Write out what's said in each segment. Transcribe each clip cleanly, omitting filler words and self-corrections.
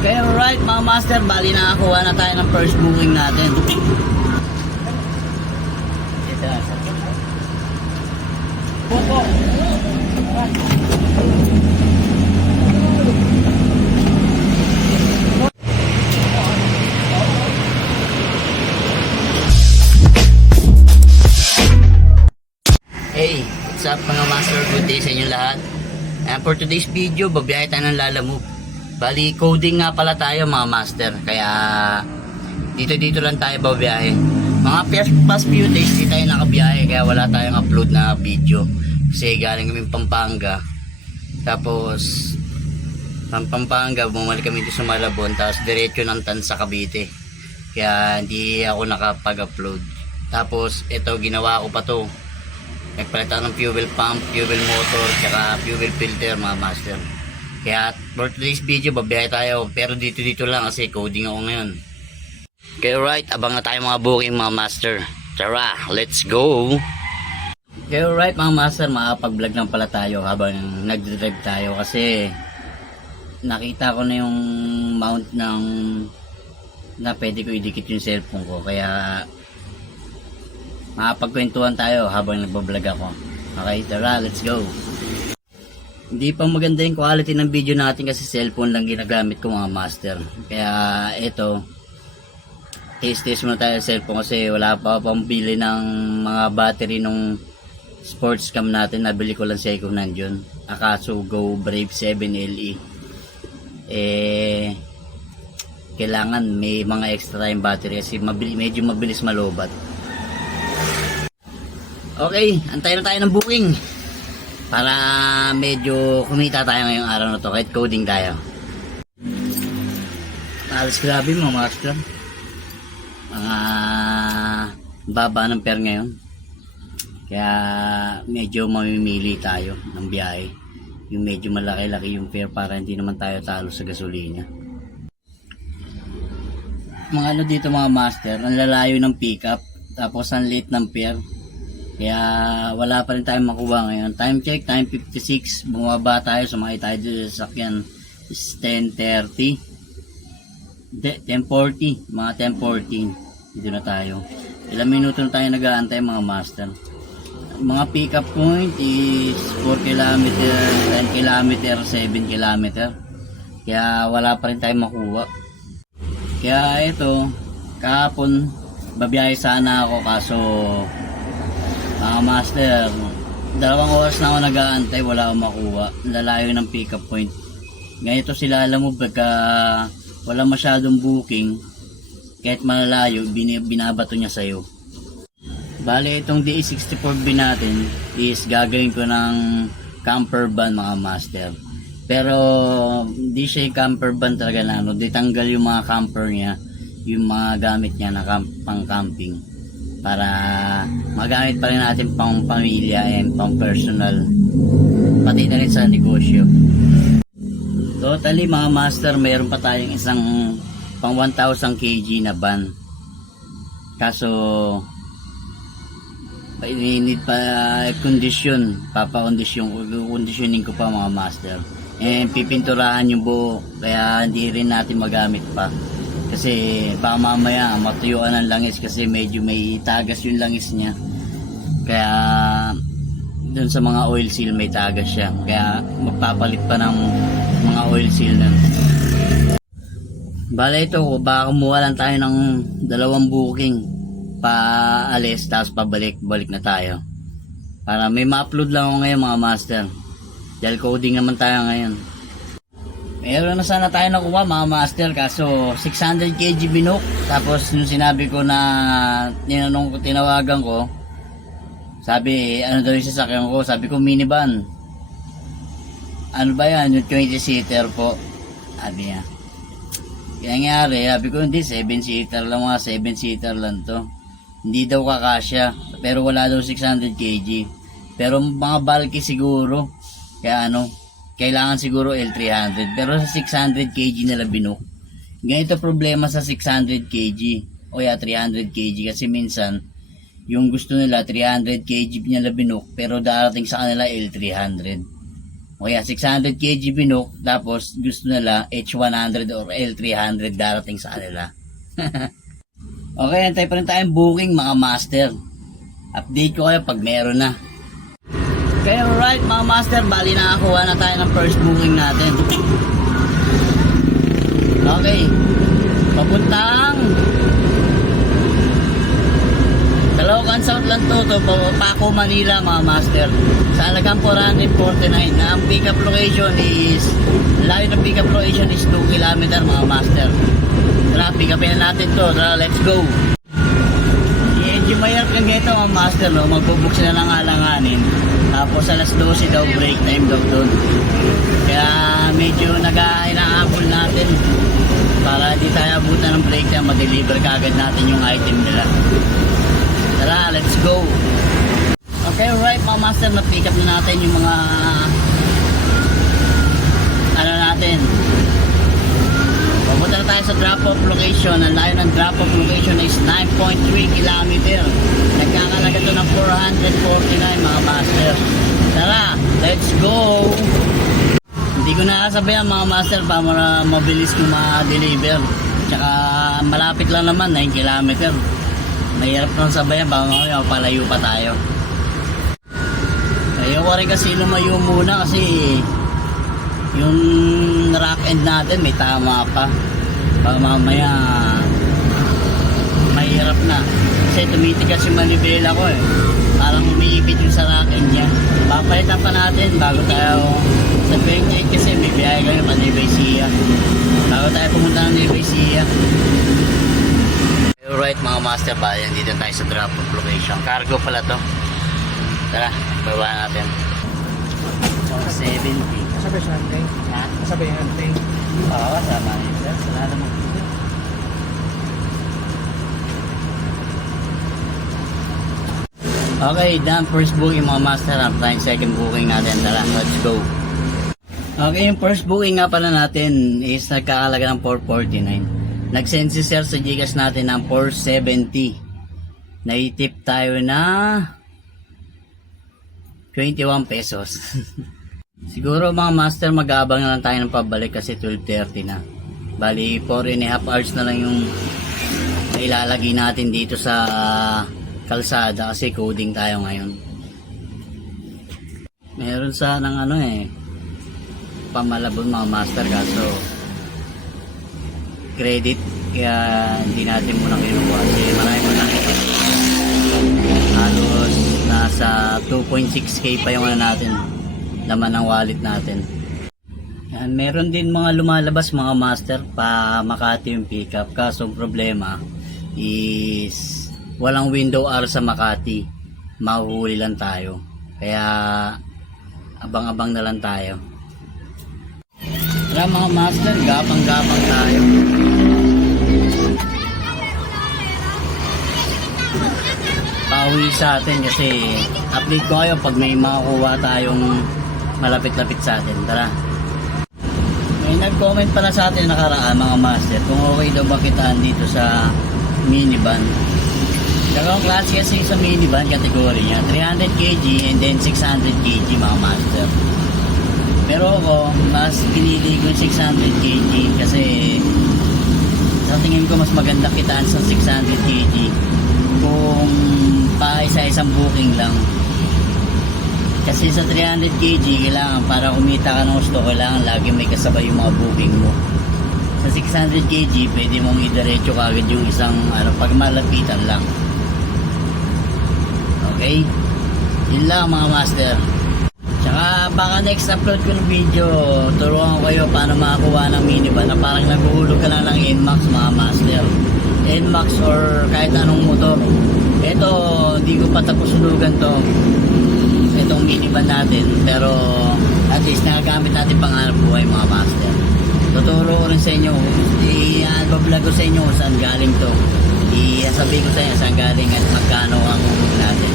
Kaya alright mga master, bali nakakuha na tayo ng first booking natin. Ito na sa Popo. Hey, what's up mga master? Good day sa inyo lahat. And for today's video, babiyahe tayo ng Lalamove. Bali, coding nga pala tayo mga master. Kaya dito lang tayo babiyahe. Mga past few days di tayo nakabiyahe. Kaya wala tayong upload na video. Kasi galing kami Pampanga. Tapos Pampanga, bumalik kami dito sa Malabon. Tapos diretso ng Tan sa Cavite. Kaya hindi ako nakapag-upload. Tapos ito, ginawa ko pa to. Nagpalitan ng fuel pump, fuel motor, tsaka fuel filter mga master. Kaya for today's video, babiyahe tayo. Pero dito lang kasi coding ako ngayon. Okay, alright. Abang na tayo mga booking mga master. Tara, let's go! Okay, alright mga master. Makapag-vlog lang pala tayo habang nag-drive tayo. Kasi nakita ko na yung mount ng na pwede ko idikit yung cellphone ko. Kaya makapagkwentuhan tayo habang nagbablog ako. Okay, tara, let's go! Hindi pa maganda yung quality ng video natin kasi cellphone lang ginagamit ko mga master. Kaya ito, test muna tayo sa cellphone kasi wala pa pambili ng mga battery nung sports cam natin. Nabili ko lang sa Ecom nandiyon. Akaso Go Brave 7 LE. Kailangan may mga extra yung battery kasi medyo mabilis malobat. Okay, antayin na tayo ng booking para medyo kumita tayo ngayong araw na to kahit coding tayo. Alas grabe mga master, mga baba ng pair ngayon, kaya medyo mamimili tayo ng biyahe, yung medyo malaki-laki yung fare para hindi naman tayo talo sa gasolina. Mga ano dito mga master, ang lalayo ng pickup tapos ang late ng fare. Kaya wala pa rin tayong makuha ngayon. Time check, time 56. Bumaba tayo, sumakay tayo dito sa sakyan. Is 10:30. 10:40. Mga 10:14. Dito na tayo. Ilang minuto na tayo nag-aantay mga master. Mga pick up point is 4 km, 10 km, 7 km. Kaya wala pa rin tayong makuha. Kaya ito, kahapon, babiyahe sana ako kaso mga master, 2 oras na ako nag-aantay, wala akong makuha. Lalayo ng pick up point. Ganito sila, alam mo, pagka wala masyadong booking, kahit malalayo, binabato niya sa'yo. Bale, itong DE64B natin is gagawin ko ng camper van mga master. Pero hindi siya yung camper van talaga na ano, ditanggal yung mga camper niya, yung mga gamit niya na pang camping, para magamit pa rin natin pang pamilya and pang personal, pati na rin sa negosyo. Totally mga master, mayroon pa tayong isang pang 1,000 kg na van, kaso need pa condition, conditioning ko pa mga master, and pipinturahan yung buo, kaya hindi rin natin magamit pa. Kasi baka mamaya matuyuan ng langis kasi medyo may tagas yung langis niya. Kaya dun sa mga oil seal may tagas siya. Kaya magpapalit pa ng mga oil seal nun. Bala ito, baka kumuha lang tayo ng 2 booking paalis tapos balik na tayo. Para may ma-upload lang ako ngayon mga master. Dahil coding naman tayo ngayon. Meron na sana tayo nakuha mga master, kaso 600 kg binok. Tapos yung sinabi ko na tinawagan ko, sabi ano daw yung sasakyan ko, sabi ko minivan. Ano ba yan, yung 20 seater po, sabi niya. Kaya nangyari, sabi ko hindi, 7 seater lang, mga 7 seater lang to. Hindi daw kakasya, pero wala daw 600 kg. Pero mga bulky siguro, kaya ano, kailangan siguro L300, pero sa 600 kg nila binok. Ganito problema sa 600 kg o 300 kg kasi minsan yung gusto nila 300 kg nila binok pero darating sa kanila L300. O kaya 600 kg binook, tapos gusto nila H100 or L300 darating sa kanila. Okay, antay pa rin tayong booking mga master. Update ko kayo pag meron na. Okay, alright mga master, bali nakakuha na tayo ng first booking natin. Okay, papuntang Caloocan South Lantoto, Paco, Manila mga master. Sa halagang 449 na ang pick up location is, layo ng pick up location is 2 km mga master. Tara, pick upin na natin to. Tara, let's go. Medyo mayroon lang ito mga master, no? Magbubuksin na lang alanganin. Tapos alas 12 daw break time daw doon. Kaya medyo inaabol natin para di tayo abutan ng break time, ma-deliver kagad natin yung item nila. Tara, let's go. Okay, alright mga master, na-pick up na natin yung mga ano natin. Pumunta na tayo sa drop-off location. Ang layo ng drop-off location is 9.3 km. Nagkakalaga to ng 449 mga master. Tara, let's go. Hindi ko nakasabayan mga master para mabilis ko ma-deliver. Tsaka malapit lang naman, 9 km. Mahirap nang sabayan, baka palayo pa tayo. Ayoko rin kasi lumayo muna kasi yung rack end natin may tama pa. Baka mamaya mahirap na. Kasi tumitigas yung manibela ko eh. Parang umiipit yung sa rack end niya. Papalitan pa natin bago tayo sa 28 kasi may biyahe kami pa Nueva Ecija. Bago tayo pumunta ng Nueva Ecija. Alright mga master, bayan dito tayo sa drop off location. Cargo pala to. Tara, baba natin. 470. Kasabay siya hunting. Ha? Kasabay hunting. Oo, kasama niyo sir. Salamat mo. Okay, done first booking mga master. Ang time second booking natin. Tara, let's go. Okay, yung first booking nga pala natin is nagkakalaga ng 449. Nag-send si sir sa Gcash natin ng 470. Naitip tayo na 21 pesos. Siguro mga master, mag-aabang na lang tayo ng pabalik kasi 12:30 na. Bali 4.5 hours na lang yung ilalagay natin dito sa kalsada kasi coding tayo ngayon. Meron sanang pamalabon mga master kaso credit kaya hindi natin muna kinuha kasi marami nakikita. Halos nasa 2.6k pa yung natin laman ng wallet natin. Yan, meron din mga lumalabas mga master pa Makati yung pickup kaso problema is walang window hour sa Makati, mahuhuli lang tayo kaya abang-abang na lang tayo. Tara mga master, gapang-gapang tayo. Pauwi sa atin kasi update ko kayo pag may makukuha tayong malapit-lapit sa atin. Tara. May nag-comment pala sa atin nakaraan mga master kung okay daw ba kitaan dito sa minivan. Dalawang klase kasi sa minivan kategory niya, 300 kg and then 600 kg mga master. Pero ako, mas pinili ko yung 600 kg kasi sa tingin ko mas maganda kitaan sa 600 kg kung pa isa-isang booking lang. Kasi sa 300 kg, kailangan para kumita ka ng gusto, kailangan lagi may kasabay yung mga booking mo. Sa 600 kg, pwede mong idiretso kagad yung isang pag malapitan lang. Okay? Yun lang mga master. Tsaka baka next upload ko ng video, turuan ko kayo paano makakuha ng minivan na parang naguhulog ka lang ng NMAX mga master. NMAX or kahit anong motor. Ito, hindi ko pa tapos hulugan to. Itong minivan natin. Pero at least nagagamit natin pang hanap buhay mga master. Tuturo ko rin sa inyo, i-vlog ko sa inyo kung saan galing to. I-sabihin ko sa inyo saan galing at magkano ang natin.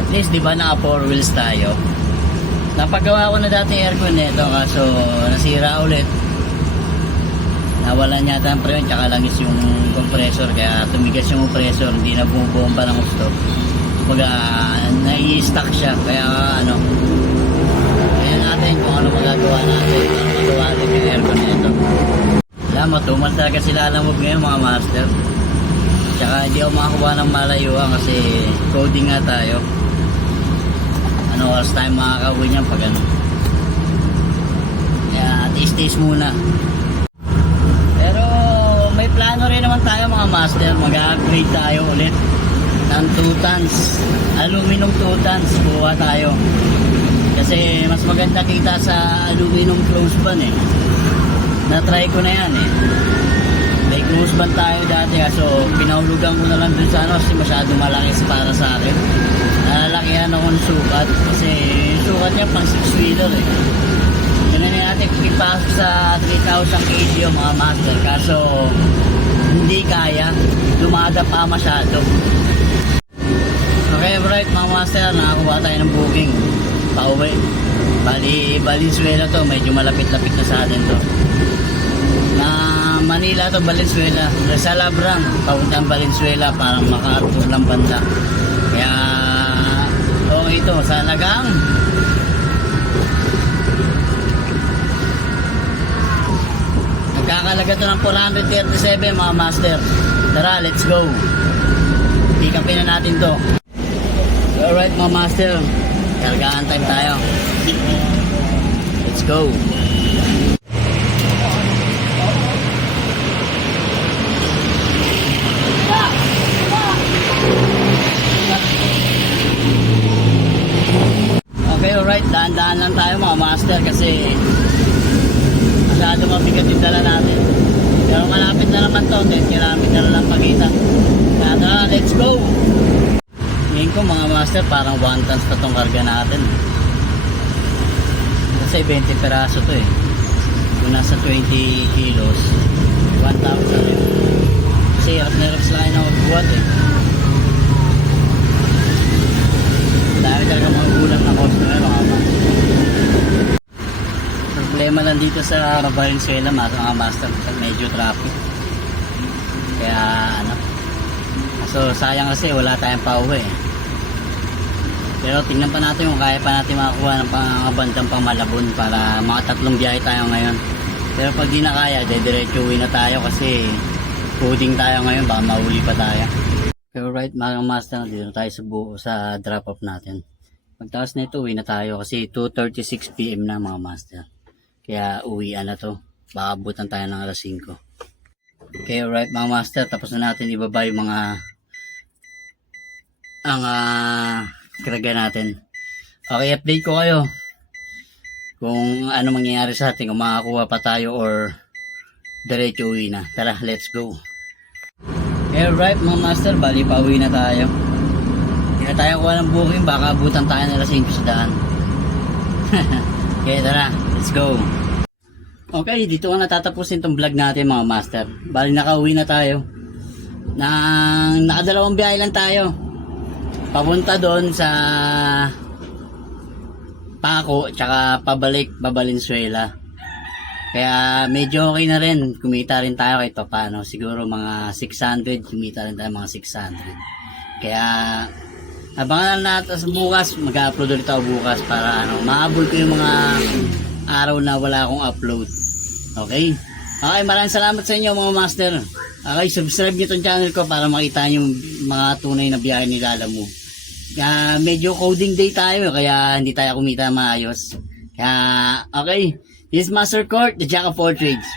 At least di ba naka 4 wheels tayo. Napagawa ko na dati aircon nito kaso nasira ulit. Nawalan yata ang preno tsaka langis yung compressor kaya tumigas yung compressor, hindi na bumubomba ng gusto. Kumbaga nai-stuck siya kaya kaya natin kung ano magagawa natin. Magawa natin yung aircon nito. Alam, matumal talaga sila alamog ngayon mga master. Tsaka hindi ako makakuha ng malayuan kasi coding nga tayo. Ano oras tayo makakauwi niyan pag ano. Kaya taste muna. Pero may plano rin naman tayo mga master. Mag-upgrade tayo ulit ng 2 tons. Aluminum 2 tons. Kuha tayo. Kasi mas maganda kita sa aluminum close band eh. Na-try ko na yan eh. May close band tayo dati so pinahulugan ko na lang dun sa ano kasi masyado malaki para sa akin. Nalalakihan ako ng sukat kasi sukat niya pang 6 wheeler eh. Ganun natin ipasok sa 3,000 kg mga master kaso hindi kaya. Dumada pa masyado. Okay right mga master, nakakuha tayo ng booking pauwi. Bali Valenzuela to, medyo malapit-lapit na sa atin to. Na Manila to Valenzuela, sa Labrang papuntang Valenzuela para maka-tour ng banda. Kaya okay ito sa Lagang. Nagkakalaga to ng 437 mga master. Tara, let's go. Pick upin na natin to. Alright mga master, kargaan time tayo. Let's go. Okay, alright, daan-daan lang tayo mga master kasi masyado mabigat yung dala natin. Pero malapit na naman to, 10 km na lang pagitan. Kaya tara, let's go. Ngayon ko mga master, parang 1 tons na tong karga natin. Kasi 20 peraso to eh. Kung nasa 20 kilos, 1,000 eh. Kasi hirap na hirap sila kayo na magbuhat eh. Dahil talaga mga gulang na cost na mga master. Problema lang dito sa Valenzuela mga master, medyo traffic. Kaya ano, so sayang kasi wala tayong pauwi eh. Pero tingnan pa natin kung kaya pa natin makakuha ng pangabandang pang Malabon para mga 3 biyahe tayo ngayon. Pero pag di na kaya, diretso uwi na tayo kasi coding tayo ngayon, baka mahuli pa tayo. Pero right mga master, dito tayo sa drop off natin. Pagtaas na ito, uwi na tayo kasi 2:36 PM na mga master. Kaya uwian na to, baka abutan tayo ng alas 5. Okay, alright mga master, tapos na natin ibaba yung mga karga natin. Okay, update ko kayo kung ano mangyayari sa atin, kung makakuha pa tayo or diretso uwi na. Tara, let's go. Okay, alright mga master, bali pa uwi na tayo. Hindi na tayo kuha ng booking, baka abutan tayo ng alas 5 sa daan. Okay, tara, let's go. Okay, dito ko natatapusin tong vlog natin mga master. Bali nakauwi na tayo. Nakadalawang biyahe lang tayo. Papunta doon sa Paco, tsaka pabalik Valenzuela. Kaya medyo okay na rin. Kumita rin tayo kahit paano. Siguro mga 600, kumita rin tayo mga 600. Kaya abangan lang natin bukas, mag-upload ulit ako bukas para maabol ko yung mga araw na wala akong upload. Okay? Okay, maraming salamat sa inyo mga master. Okay, subscribe nyo itong channel ko para makita nyo yung mga tunay na biyahe ni Lala mo. Medyo coding day tayo kaya hindi tayo kumita maayos. Kaya, okay, this is Master Court, the Jack of all trades.